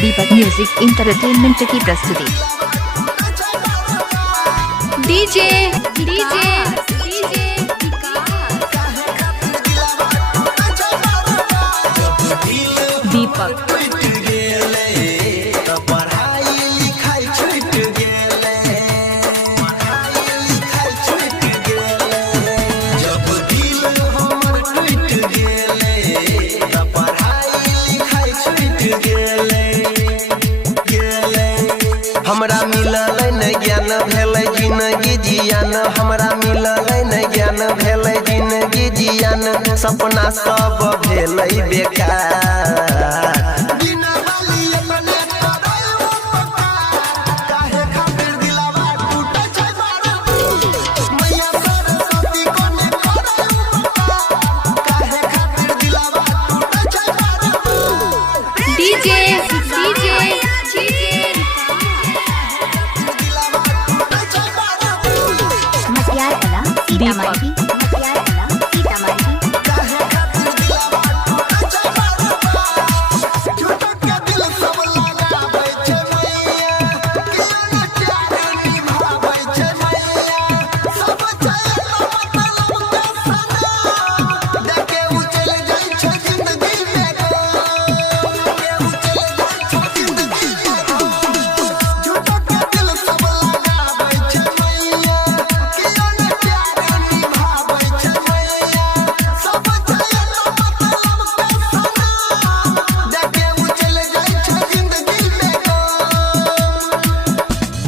दीपक music entertainment की प्रस्तुति। DJ DJ दीपक हमरा मिलल न ज्ञान भेल जिंदगी जियान, हमरा मिलल न ज्ञान भेल जिंदगी जियान, सपना सब भेल बेकार। DJ DJ Matiyala Sitamarhi Matiyala Sitamarhi.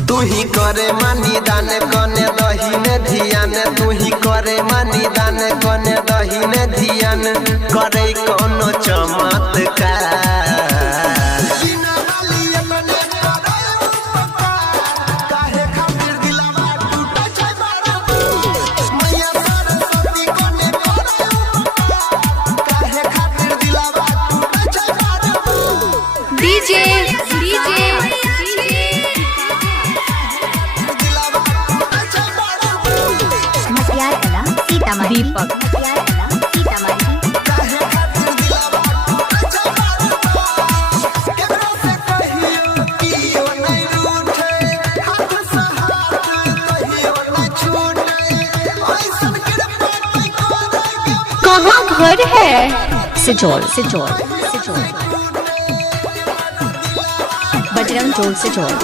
तू ही करे मानी दान कने दहीने ध्यान, तू ही करे मानी दान कने दहीने ध्यान, करे कोनो चमत्कार। डीजे डीजे मटियाला सीतामढ़ी दीपक मटियाला सीतामढ़ी। कहाँ घर है? सिजौल सिजौल सिजौल बजरंग जोल सिजौल।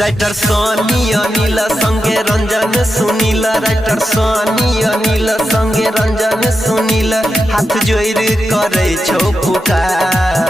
राइटर सोनी अनिल संगे रंजन सुनील, राइटर सोनी अनिल संगे रंजन सुनील, हाथ जोड़ करे छौ पुकार।